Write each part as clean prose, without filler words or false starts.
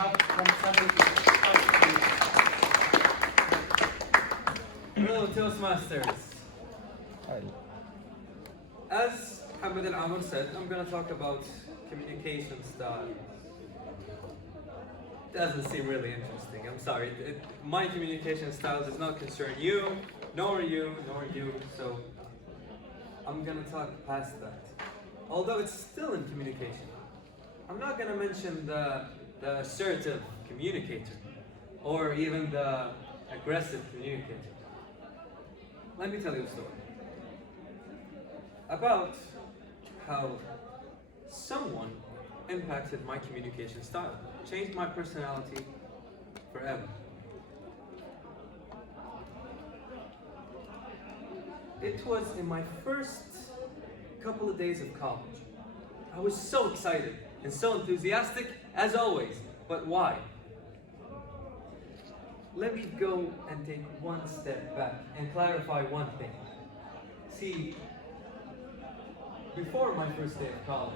have from 7 to 8. Hello, Toastmasters. Hi. As Hamid Al-Amr said, I'm going to talk about communication style. Doesn't seem really interesting. I'm sorry. My communication style does not concern you, nor you, nor you. So I'm going to talk past that. Although it's still in communication. I'm not going to mention the assertive communicator or even the aggressive communicator. Let me tell you a story about how someone impacted my communication style, changed my personality forever. It was in my first couple of days of college. I was so excited and so enthusiastic as always, but why? Let me go and take one step back and clarify one thing. See, before my first day of college,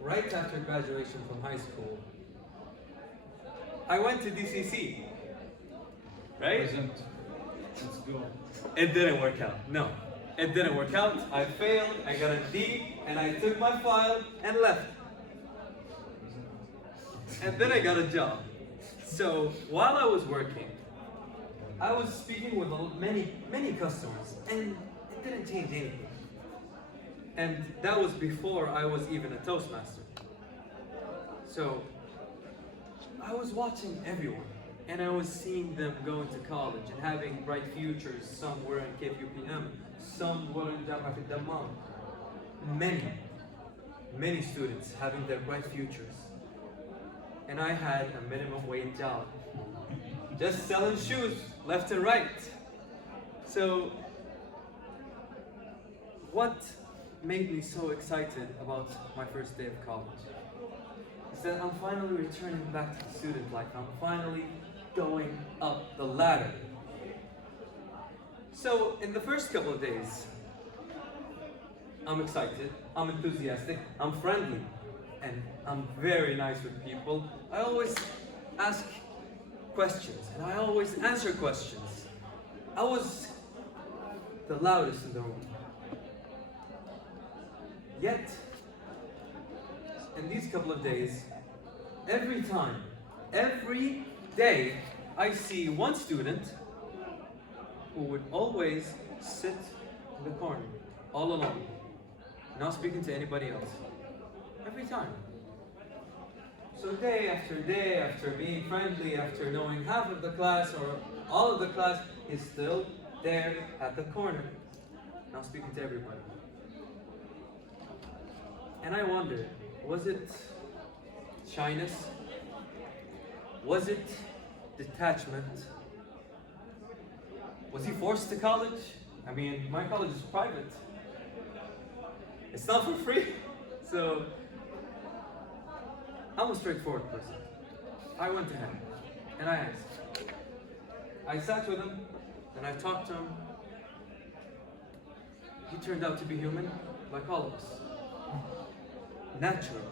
right after graduation from high school, I went to DCC, right? Present. Let's go. It didn't work out. No, it didn't work out. I failed, I got a D, and I took my file and left. And then I got a job. So while I was working, I was speaking with many customers, and it didn't change anything. And that was before I was even a Toastmaster. So I was watching everyone, and I was seeing them going to college and having bright futures. Some were in KPUPM, some were in Jameel Dammam. Many students having their bright futures. And I had a minimum wage job, just selling shoes left and right. So what made me so excited about my first day of college is that I'm finally returning back to the student life. I'm finally going up the ladder. So in the first couple of days, I'm excited, I'm enthusiastic, I'm friendly, and I'm very nice with people. I always ask questions and I always answer questions. I was the loudest in the room. Yet, in these couple of days, every day, I see one student who would always sit in the corner, all alone, not speaking to anybody else. Every time. So day after being friendly, after knowing half of the class or all of the class, is still there at the corner, not speaking to everybody. And I wondered, was it shyness? Was it detachment? Was he forced to college? I mean, my college is private. It's not for free. So, I'm a straightforward person. I went to him and I asked. I sat with him and I talked to him. He turned out to be human, like all of us. Natural.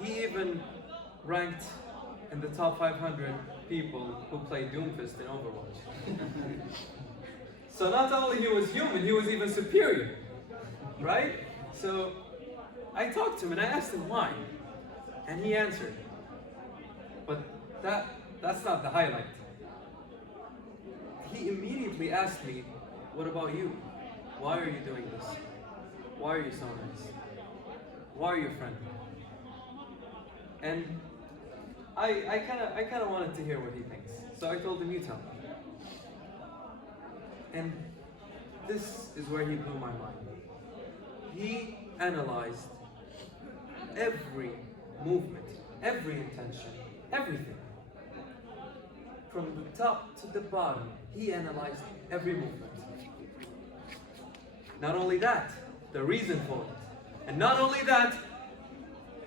He even ranked in the top 500 people who play Doomfist in Overwatch. So not only he was human, he was even superior, right? So I talked to him and I asked him why, and he answered. But that's not the highlight. He immediately asked me, "What about you? Why are you doing this? Why are you so nice? Why are you friendly?" And I kind of wanted to hear what he thinks. So I told him, "You tell me." And this is where he blew my mind. He analyzed every movement, every intention, everything. From the top to the bottom, he analyzed every movement. Not only that, the reason for it. And not only that,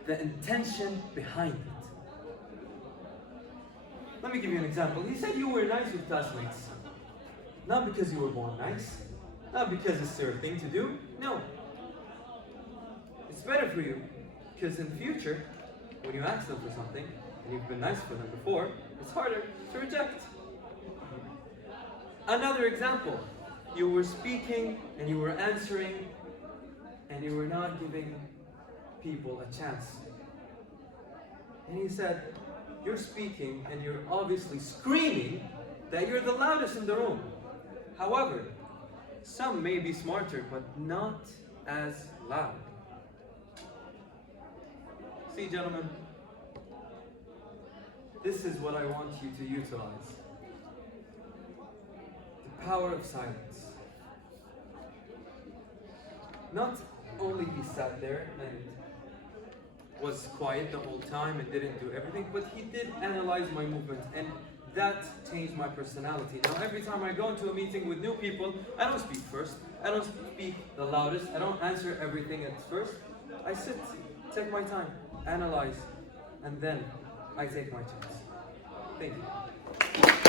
the intention behind it. Let me give you an example. He said you were nice with classmates. Not because you were born nice. Not because it's your thing to do. No. It's better for you. Because in the future, When you ask them for something, and you've been nice for them before, it's harder to reject. Another example, you were speaking and you were answering and you were not giving people a chance. And he said, you're speaking and you're obviously screaming that you're the loudest in the room. However, some may be smarter, but not as loud. See, gentlemen, this is what I want you to utilize. The power of silence. Not only he sat there and was quiet the whole time and didn't do everything, but he did analyze my movement, and that changed my personality. Now every time I go into a meeting with new people, I don't speak first. I don't speak the loudest. I don't answer everything at first. I sit, take my time, analyze, and then I take my chance. Thank you.